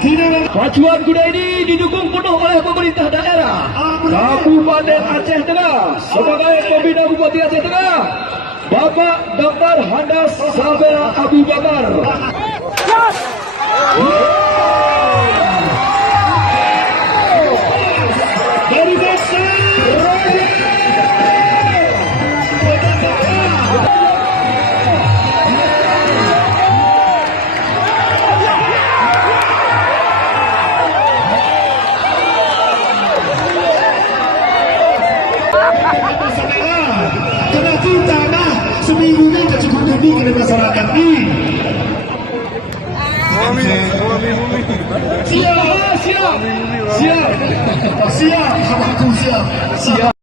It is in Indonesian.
Pacuan kuda ini didukung penuh oleh pemerintah daerah Kabupaten Aceh Tengah sebagai pembina Bupati Aceh Tengah, Bapak Dr. Handas Sabera Abu Bakar. Dari karena kita seminggu ini tidak cukup demi ke masyarakat ini. Siap, siap, siap, siap, siap, siap.